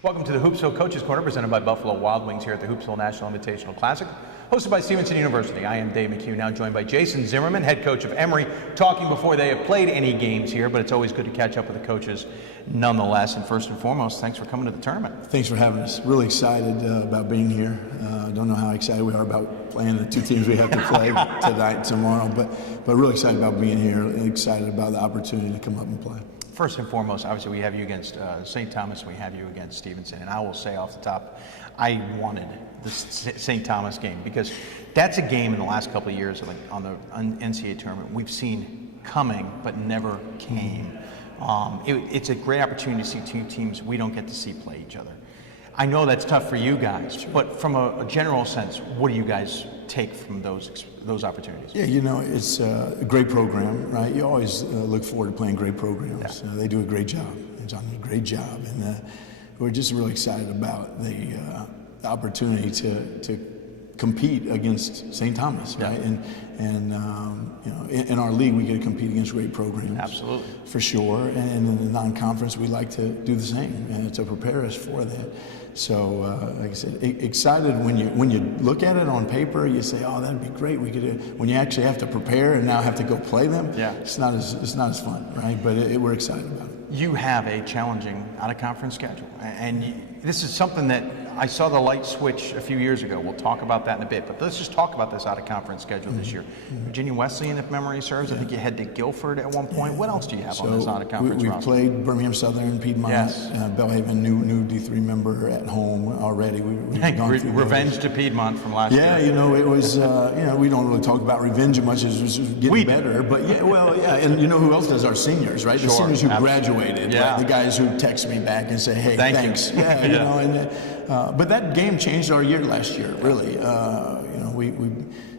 Welcome to the Hoopsville Coaches Corner, presented by Buffalo Wild Wings here at the Hoopsville National Invitational Classic, hosted by Stevenson University. I am Dave McHugh, now joined by Jason Zimmerman, head coach of Emory, talking before they have played any games here, but it's always good to catch up with the coaches nonetheless. And first and foremost, thanks for coming to the tournament. Thanks for having us. Really excited about being here. Don't know how excited we are about playing the two teams we have to play tonight, tomorrow, but really excited about being here, and excited about the opportunity to come up and play. First and foremost, obviously we have you against St. Thomas, we have you against Stevenson, and I will say off the top, I wanted the St. Thomas game because that's a game in the last couple of years on the NCAA tournament we've seen coming but never came. It's a great opportunity to see two teams we don't get to see play each other. I know that's tough for you guys, but from a general sense, what do you guys take from those opportunities? Yeah, you know, it's a great program, right? You always look forward to playing great programs. Yeah. They do a great job. It's done a great job, and we're just really excited about the opportunity to compete against St. Thomas, right? Yeah. And you know, in our league, we get to compete against great programs. Absolutely. For sure. And in the non-conference, we like to do the same and to prepare us for that. So, like I said, excited when you look at it on paper, you say, "Oh, that'd be great." We could. When you actually have to prepare and now have to go play them, yeah, it's not as fun, right? But we're excited about it. You have a challenging out-of-conference schedule, and this is something that I saw the light switch a few years ago. We'll talk about that in a bit, but let's just talk about this out-of-conference schedule this year. Virginia Wesleyan, if memory serves, I think you head to Guilford at one point. What else do you have on this out-of-conference We've roster? played Birmingham Southern, Piedmont, yes. Belhaven, new D3 member at home already. We've gone through revenge those. To Piedmont from last year. Yeah, you know, it was, you know, we don't really talk about revenge much as it was getting better. But yeah, well, yeah, and you know who else does? Our seniors, right? Sure, the seniors who absolutely. Graduated, yeah. right? The guys who text me back and say, hey, thanks. Yeah, you know, and but that game changed our year last year, really. You know, we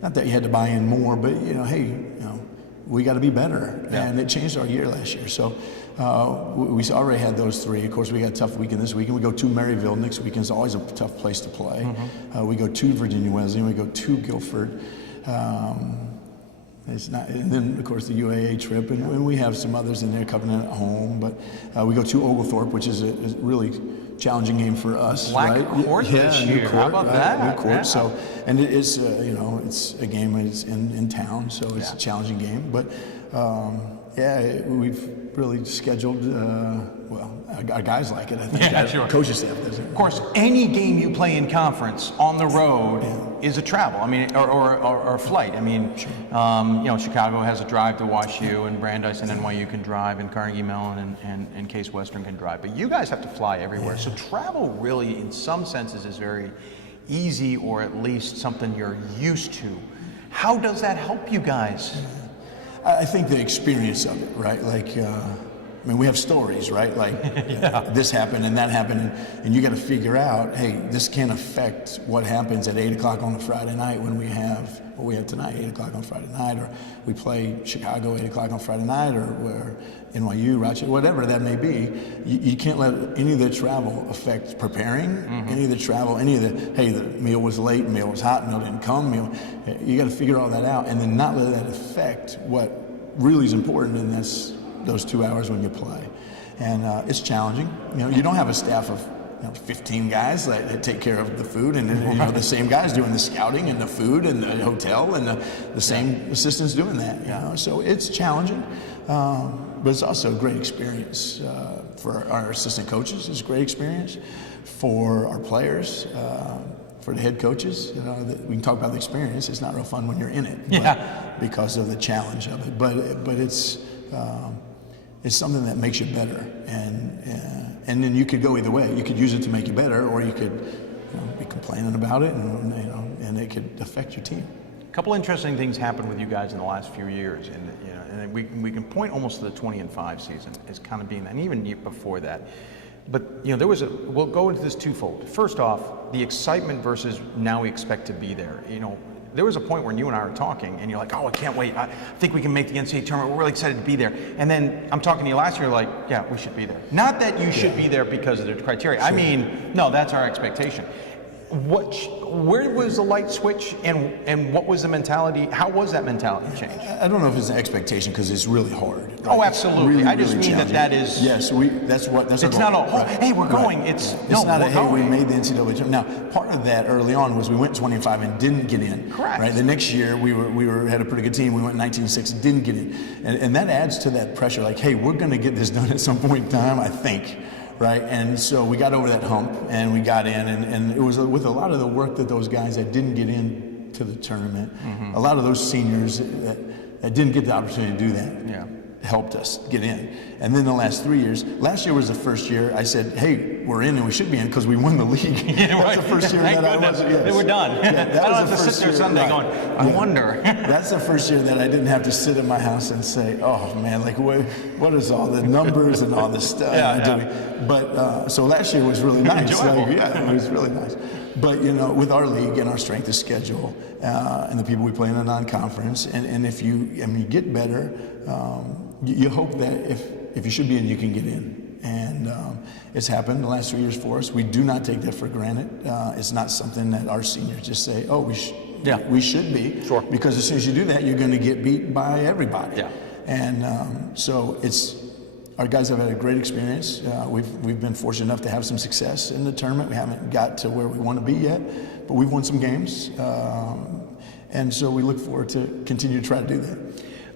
not that you had to buy in more, but you know, hey, you know, we got to be better, and it changed our year last year. So we already had those three. Of course, we got a tough weekend this weekend. We go to Maryville next weekend. It's always a tough place to play. We go to Virginia Wesleyan. We go to Guilford. It's not, and then of course the UAA trip, and we have some others in there coming in at home. But we go to Oglethorpe, which is a really challenging game for us. Black court this year. How about that? New court. Yeah. So, and it is, you know, it's a game that's in town, so it's a challenging game. But yeah, we've really scheduled. Well, our guys like it. I think. Yeah, sure. Coaching staff does it. Of course, any game you play in conference on the road is a travel. I mean, or a flight. I mean, you know, Chicago has a drive to WashU, and Brandeis and NYU can drive, and Carnegie Mellon and Case Western can drive. But you guys have to fly everywhere. So travel really, in some senses, is very easy, or at least something you're used to. How does that help you guys? I think the experience of it, right? Like, I mean, we have stories, right? Like, this happened and that happened, and you got to figure out, hey, this can affect what happens at 8 o'clock on a Friday night when we have what we have tonight, 8 o'clock on Friday night, or we play Chicago 8 o'clock on Friday night, or where NYU, Rochester, whatever that may be. You can't let any of the travel affect preparing, any of the travel, any of the, hey, the meal was late, meal was hot, meal didn't come, you got to figure all that out, and then not let that affect what really is important, and that's those 2 hours when you play. And it's challenging. You know, you don't have a staff of 15 guys that take care of the food, and you know, the same guys doing the scouting and the food and the hotel, and the same assistants doing that. You know? So it's challenging, but it's also a great experience for our assistant coaches. It's a great experience for our players, for the head coaches. You know, we can talk about the experience. It's not real fun when you're in it, but because of the challenge of it. But it's something that makes you better, and then you could go either way. You could use it to make you better, or you could be complaining about it, and it could affect your team. A couple interesting things happened with you guys in the last few years, and we can point almost to the 20-5 season as kind of being that, and even before that. But there was we'll go into this twofold. First off, the excitement versus now we expect to be there. There was a point when you and I were talking, and you're like, "Oh, I can't wait. I think we can make the NCAA tournament. We're really excited to be there." And then I'm talking to you last year, like, "Yeah, we should be there." Not that you should be there because of the criteria. Sure. I mean, no, that's our expectation. Where was the light switch, and what was the mentality? How was that mentality change? I don't know if it's an expectation because it's really hard. Right? Oh, absolutely. Really, I just really mean that is. Yes, that's It's not a, right. hey, we're going. Right. It's not a, hey, going. we made the NCAA tournament. Now, part of that early on was we went 25 and didn't get in. Correct. Right. The next year we had a pretty good team. We went 19-6 and didn't get in, and that adds to that pressure. Like, hey, we're going to get this done at some point in time, I think. Right, and so we got over that hump and we got in, and it was with a lot of the work that those guys that didn't get in to the tournament, a lot of those seniors that didn't get the opportunity to do that, helped us get in. And then the last 3 years, last year was the first year I said, hey, we're in and we should be in because we won the league. That's the first year Thank that goodness. I wasn't. Yes. They were done. Yeah, I don't have to sit there Sunday going, I wonder. That's the first year that I didn't have to sit in my house and say, oh man, like what is all the numbers and all this stuff doing? But so last year was really nice. It was really nice. But with our league and our strength of schedule and the people we play in the non-conference, and if you get better, you hope that if you should be in, you can get in. And it's happened the last 3 years for us. We do not take that for granted. It's not something that our seniors just say, oh, we should be. Sure. Because as soon as you do that, you're going to get beat by everybody. Yeah. And so our guys have had a great experience. We've been fortunate enough to have some success in the tournament. We haven't got to where we want to be yet, but we've won some games. And so we look forward to continue to try to do that.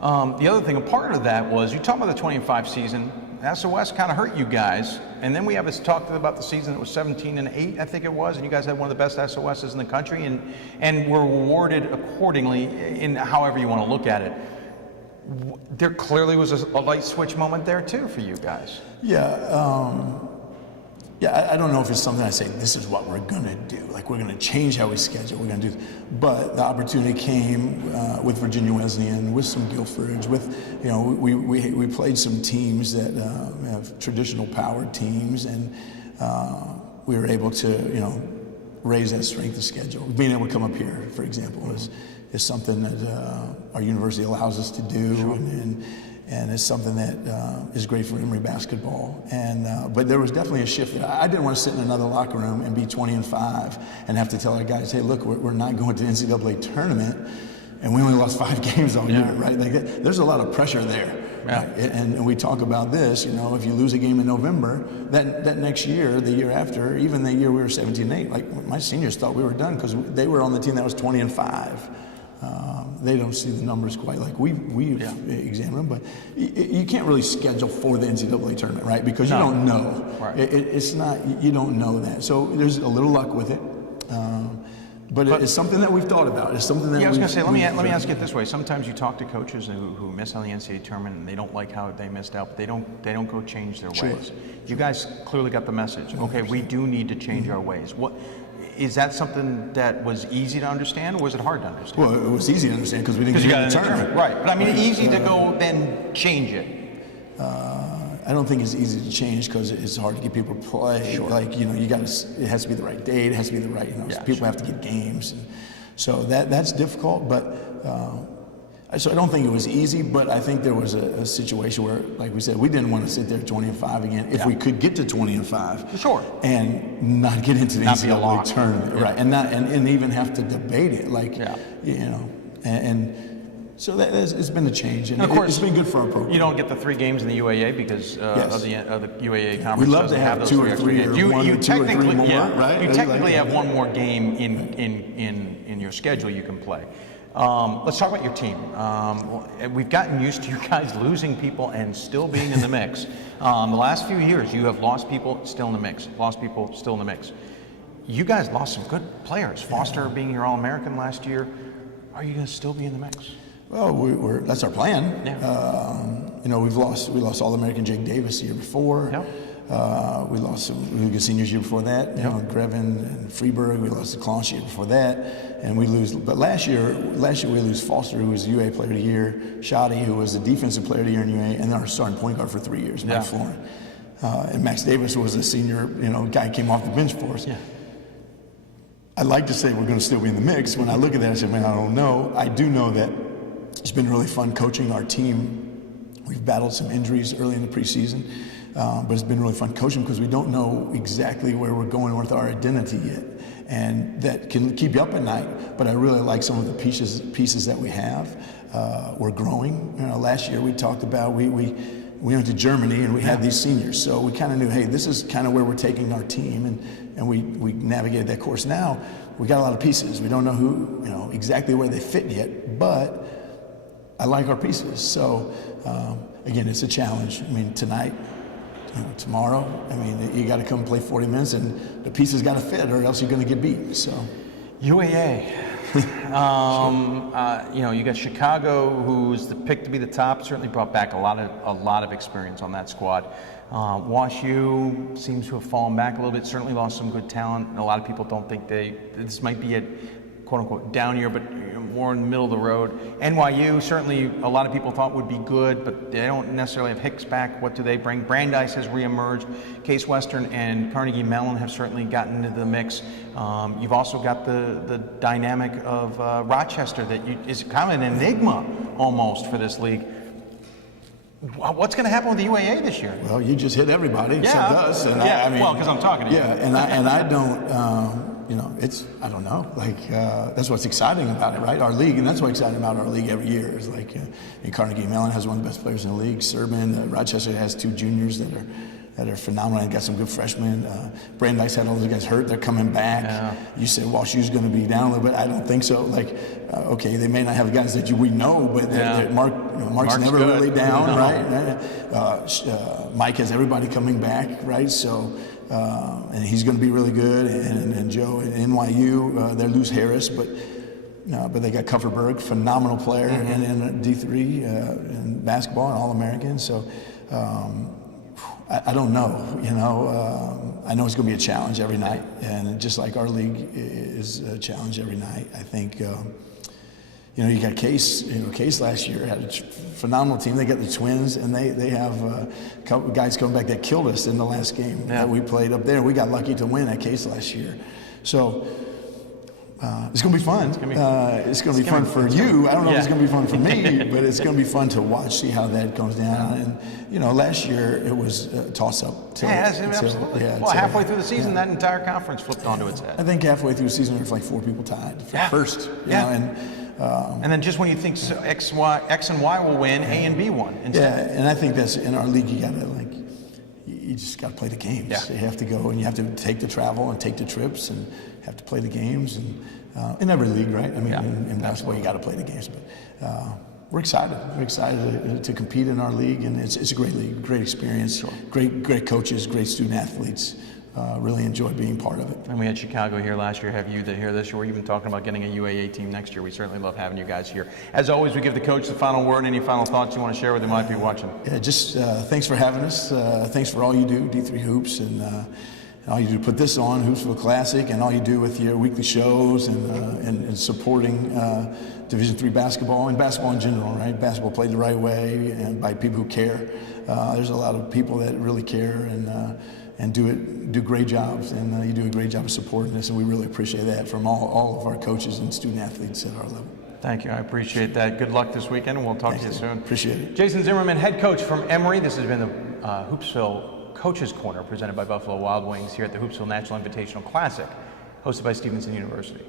The other thing, a part of that was, you talk about the 25 season, SOS kind of hurt you guys, and then we have talked about the season that was 17-8, I think it was, and you guys had one of the best SOSs in the country, and were rewarded accordingly in however you want to look at it. There clearly was a light switch moment there too for you guys. I don't know if it's something I say, this is what we're going to do. Like, we're going to change how we schedule. We're going to do this. But the opportunity came with Virginia Wesleyan, with some Guilfords, with, we played some teams that have traditional powered teams, and we were able to, raise that strength of schedule. Being able to come up here, for example, is something that our university allows us to do. Sure. And it's something that is great for Emory basketball. And but there was definitely a shift. I didn't want to sit in another locker room and be 20-5 and have to tell our guys, hey, look, we're not going to the NCAA tournament, and we only lost 5 games all year, right? Like there's a lot of pressure there. Yeah. Right? And we talk about this, if you lose a game in November, that next year, the year after, even the year we were 17-8, like my seniors thought we were done because they were on the team that was 20-5. They don't see the numbers quite like we've examined them, but you can't really schedule for the NCAA tournament, right? Because you don't know. Right. It's not, you don't know that. So there's a little luck with it. But it's something that we've thought about. It's something that I was going to say, let me ask it this way. Sometimes you talk to coaches who miss on the NCAA tournament and they don't like how they missed out, but they don't go change their ways. You guys clearly got the message. Okay, we do need to change our ways. What is that something that was easy to understand, or was it hard to understand? Well, it was easy to understand because we didn't get in the tournament. Right, but I mean, easy to go then change it. I don't think it's easy to change because it's hard to get people to play. Sure. Like, it has to be the right date, it has to be the right, people have to get games. And so that's difficult, but so I don't think it was easy, but I think there was a situation where, like we said, we didn't want to sit there 20-5 again. If we could get to 20-5, sure, and not get into the NCAA tournament, right? And even have to debate it, so it's been a change, and of course, it's been good for our program. You don't get the 3 games in the UAA because of the UAA conference. We'd love to have 2 or 3 or 1 or 2 or 3 more, right? You technically have 1 more game in your schedule you can play. Let's talk about your team. We've gotten used to you guys losing people and still being in the mix. The last few years, you have lost people, still in the mix. Lost people, still in the mix. You guys lost some good players. Foster being your All-American last year. Are you going to still be in the mix? Well, that's our plan. Yeah. We lost All-American Jake Davis the year before. Yep. We lost some really good seniors year before that. Grevin and Freeberg. We lost the Clonch year before that, and we lose. But last year we lose Foster, who was the UA Player of the Year, Shoddy, who was the Defensive Player of the Year in UA, and then our starting point guard for 3 years, Mike Florin. And Max Davis was a senior, guy who came off the bench for us. Yeah. I'd like to say we're going to still be in the mix. When I look at that, I said, man, I don't know. I do know that it's been really fun coaching our team. We've battled some injuries early in the preseason. but it's been really fun coaching because we don't know exactly where we're going with our identity yet. And that can keep you up at night, but I really like some of the pieces that we have. We're growing. Last year we talked about, we went to Germany and we had these seniors, so we kind of knew, hey, this is kind of where we're taking our team, and we navigated that course. Now we got a lot of pieces. We don't know who, exactly where they fit yet, but I like our pieces. So again, it's a challenge. I mean, tonight, tomorrow, I mean, you got to come play 40 minutes, and the pieces got to fit, or else you're going to get beat. So UAA. You got Chicago, who's the pick to be the top. Certainly brought back a lot of experience on that squad. Wash U seems to have fallen back a little bit. Certainly lost some good talent. And a lot of people don't think this might be a quote unquote down year, but more in the middle of the road. NYU, certainly a lot of people thought would be good, but they don't necessarily have Hicks back. What do they bring? Brandeis has reemerged. Case Western and Carnegie Mellon have certainly gotten into the mix. You've also got the dynamic of Rochester that is kind of an enigma almost for this league. What's going to happen with the UAA this year? Well, you just hit everybody. Yeah. So it does. And I mean, well, because I'm talking to you. Yeah, and I don't. I don't know. Like that's what's exciting about it, right? Our league, and that's what's exciting about our league every year. Is like Carnegie Mellon has one of the best players in the league. Zimmerman, Rochester has 2 juniors that are phenomenal and got some good freshmen. Brandeis had all those guys hurt. They're coming back. Yeah. You said WashU's going to be down a little bit. I don't think so. Like, okay, they may not have guys that we know, but Mark's never good. really down, right? Mike has everybody coming back, right? So, and he's going to be really good. And Joe at NYU, they lose Harris, but they got Kufferberg, phenomenal player, and in D3 in basketball, and All-American. So. I don't know, I know it's going to be a challenge every night, and just like our league is a challenge every night. I think, you got Case. Case last year had a phenomenal team. They got the Twins, and they have a couple guys coming back that killed us in the last game that we played up there. We got lucky to win at Case last year, so. It's going to be fun. It's going to be fun for you. I don't know if it's going to be fun for me, but it's going to be fun to watch, see how that goes down. And, last year it was a toss-up. Absolutely. Halfway through the season, that entire conference flipped onto its head. I think halfway through the season, there's like 4 people tied for first. And then just when you think X and Y will win, A and B won. Instead. Yeah, and I think that's in our league. You got to you just got to play the games. Yeah. You have to go and you have to take the travel and take the trips and have to play the games. And in every league, right? I mean, in basketball, you got to play the games. But we're excited. We're excited to compete in our league, and it's a great league, great experience, great coaches, great student athletes. Really enjoy being part of it. And we had Chicago here last year. Have you here this year? We're even talking about getting a UAA team next year. We certainly love having you guys here. As always, we give the coach the final word. Any final thoughts you want to share with them might be watching? Yeah, just thanks for having us. Thanks for all you do, D3 Hoops, and all you do to put this on, Hoopsville Classic, and all you do with your weekly shows and supporting Division III basketball and basketball in general, right? Basketball played the right way and by people who care. There's a lot of people that really care and do great jobs, and you do a great job of supporting us, and we really appreciate that from all of our coaches and student athletes at our level. Thank you. I appreciate that. Good luck this weekend, and we'll talk to you soon. Appreciate it. Jason Zimmerman, head coach from Emory. This has been the Hoopsville Coaches Corner presented by Buffalo Wild Wings here at the Hoopsville National Invitational Classic, hosted by Stevenson University.